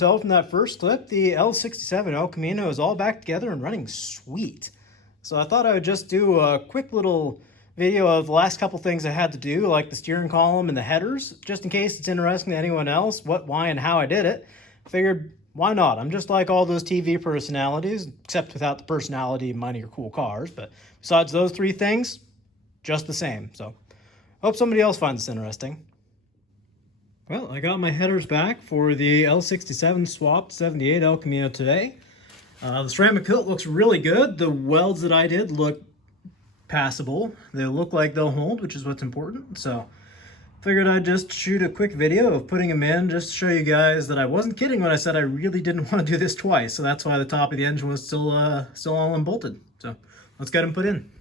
tell from that first clip, the L67 El Camino is all back together and running sweet. So I thought I would just do a quick little video of the last couple things I had to do, like the steering column and the headers, just in case it's interesting to anyone else, what, why, and how I did it. Figured, why not? I'm just like all those TV personalities, except without the personality, money, or cool cars. But besides those three things, just the same. So hope somebody else finds this interesting. Well, I got my headers back for the L67 swapped 78 El Camino today. The ceramic coat looks really good. The welds that I did look passable. They look like they'll hold, which is what's important. So figured I'd just shoot a quick video of putting them in just to show you guys that I wasn't kidding when I said I really didn't want to do this twice. So that's why the top of the engine was still all unbolted. So let's get them put in.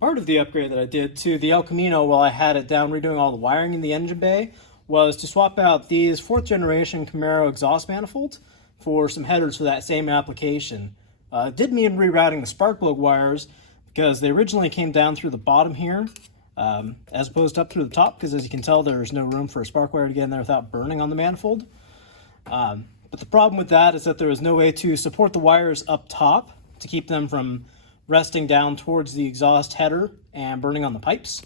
Part of the upgrade that I did to the El Camino while I had it down redoing all the wiring in the engine bay was to swap out these 4th generation Camino exhaust manifolds for some headers for that same application. It did mean rerouting the spark plug wires because they originally came down through the bottom here as opposed to up through the top, because as you can tell there's no room for a spark wire to get in there without burning on the manifold. But the problem with that is that there was no way to support the wires up top to keep them from resting down towards the exhaust header and burning on the pipes.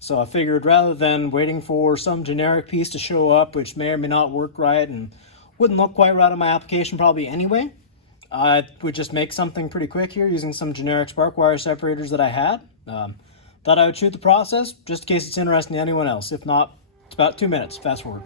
So I figured rather than waiting for some generic piece to show up which may or may not work right and wouldn't look quite right on my application probably anyway, I would just make something pretty quick here using some generic spark wire separators that I had. Thought I would shoot the process just in case it's interesting to anyone else. If not, it's about 2 minutes. Fast forward.